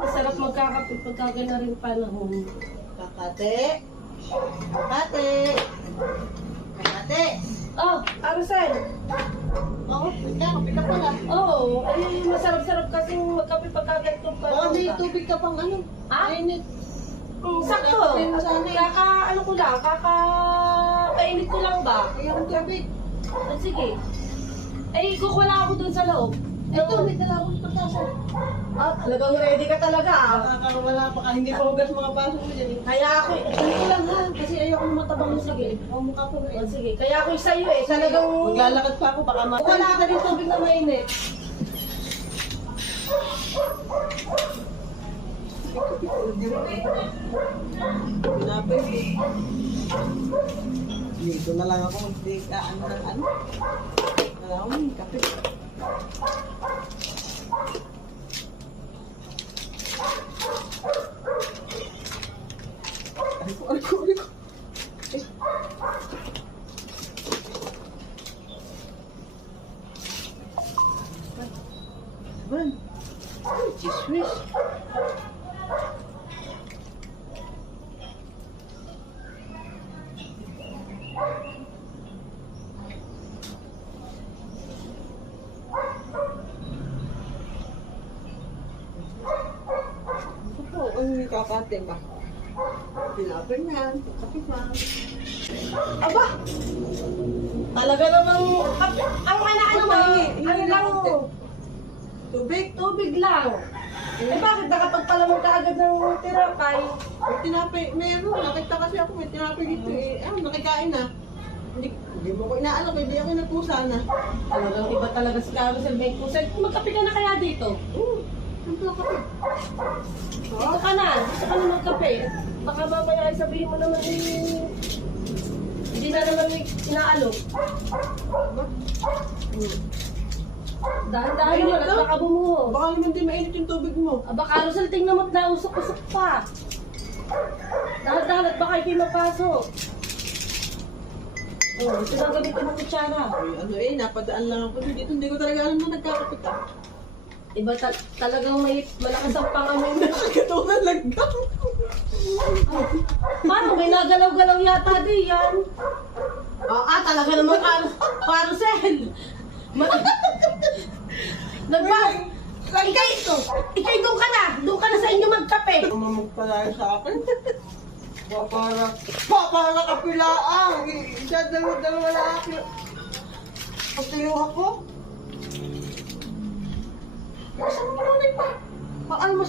Masarap magkakape pagka na rin panahon. Kakate. Kakate. Kakate. Oh, Arusel. Oo, kape ka pala. Oo, ay masarap-sarap kasi magkape pagka ganitong Baka panahon. may tubig ka pang ano. Ha? Mainit. Sakto. Ano ko lang, painit ko lang ba? Ayun tubig. Oh, sige. Ay, kukuha ako dun sa loob. Ito, may dala akong pagkasa. Ah, talagang ready ka talaga. Nakakawala pa ka. Hindi pa hugas mga baso mo dyan. Kaya ako, Ito lang ha. Kasi ayoko na matabang mo. Sige. O mukha ko oh, sige. Kaya ako sa'yo eh, talagang... Maglalakad pa ako. Baka Wala ka rin tubig na mainit. Pinapay. Dito na lang ako mag-take ano ng ano. Wala akong kape. Ay ko. Eh. Man. Chismis. Ang kakate ba? Pinapin yan, kapit na. Aba! Talaga namang... Ang ano lang... Tubig? Tubig lang. Eh bakit nakapagpalamog ka agad ng tirapay? May tinapay, meron. Nakita kasi ako may tinapay dito eh. Nakikain na. Hindi mo ko inaalok, hindi ako nagpusa na. Talagang iba talaga si Carosel. May kusay. Magkape ka na kaya dito? Ano ka pa? Dito ka na magkape. Baka mamaya ay sabihin mo naman hindi na naman inaalok. Dahan-dahan naman at baka bumuho. Baka naman din mainit yung tubig mo. Aba, Carosel, tingnan mo't nausok-usok pa. Dahan-dahan at baka ikay mapasok. Oh, ito na gamitin mo kutsara. Ay, napadaan lang ako dito. Hindi ko talaga alam na nagkakapit ah. Iba talagang may malakas ang pangamoy mo. Nakakatunan lang ka. Parang may nagalaw-galaw yata di yan. Talaga naman Carosel. Ikay doon ka na sa inyo magkape. Mamamag pala sa akin. Para kapilaang. Isa, dalawa na ako. Pagtiluha ko. Saan mo na pa? Paano mo